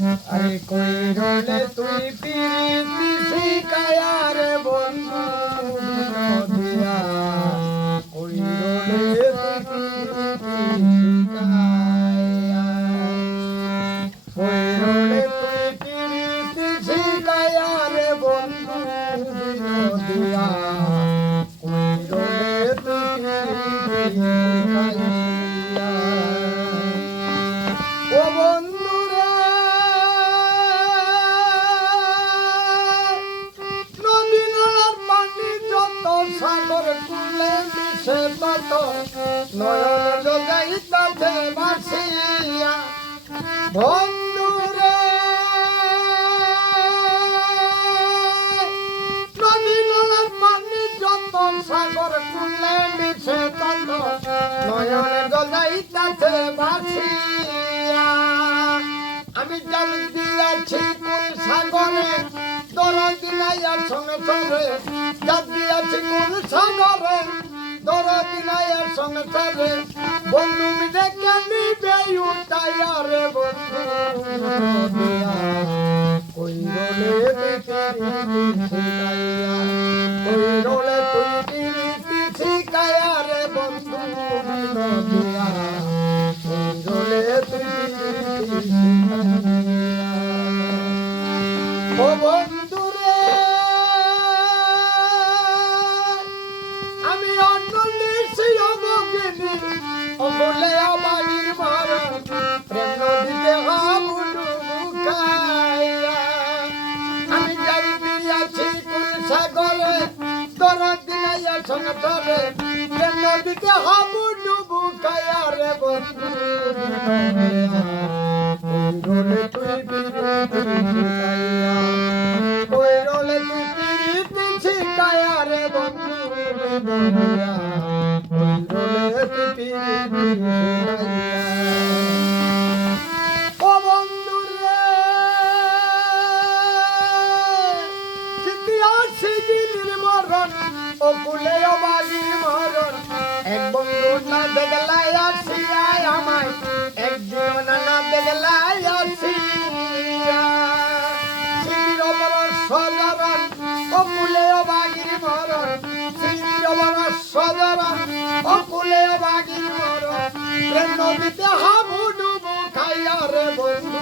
আরে কইরলে তুই পিরিতি শিখায়া রে বন্ধু নদিয়া কইরলে তুই পিরিতি শিখায়া কইরলে তুই পিরিতি শিখায়া রে বন্ধু নদিয়া কইরলে তুই পিরিতি শিখায়া ও বন্ধু সাগর কুলে মিশে তত নয়ন জগাইতাছে ভাসিয়া বন্ধুরে নদী নালার পানি যত সাগর কুলে মিশে তত নয়ন জগাইতাছে ভাসিয়া আমি জাল দিয়াছি কোন সাগরে দরদি নাইয়া সংসারে জাল দিয়াছি কোন সাগরে দরদি নাইয়া সংসারে বন্ধু মিলে কেনি বেউটাইয়া রে বন্ধু কইরলে বিকিরি শিখাইয়া কইরলে তুই বিকিরি শিখাইয়া রে বন্ধু নদিয়া কইরলে তুই বিকিরি শিখাইয়া ও বন্ধু রে আমি অন্যলিছি অবগিনি অবলে আমাদের মারণ প্রেম নদীতে হাবুডু মুখাইয়া আমি যাই দিয়াছি কোন সাগরে দরদ দিনাইয়া সংসারে প্রেম নদীতে হাবুডু মুখাইয়া রে বন্ধু কইরলে তুই বিকিরি শিখাইয়া কইরলে তুই পিরিতি শিখাইয়া রে বন্ধু নদিয়া কইরলে তুই পিরিতি শিখাইয়া ও বন্ধু রে ইতিহাসে দিনের মরণ ও কুলে ও বালির মরণ এক বন্ধু না দেখলাই আসিয়া আমায় একজন না দেখলাই আসিয়া সিঁড়ির বড় সদরণ ও কুলে ও বাগির মরণ সিঁড়ির বড় সদরণ ও কুলে ও বাগির মরণ প্রেম নদীতে হাবুডুবু খাইয়া রে বন্ধু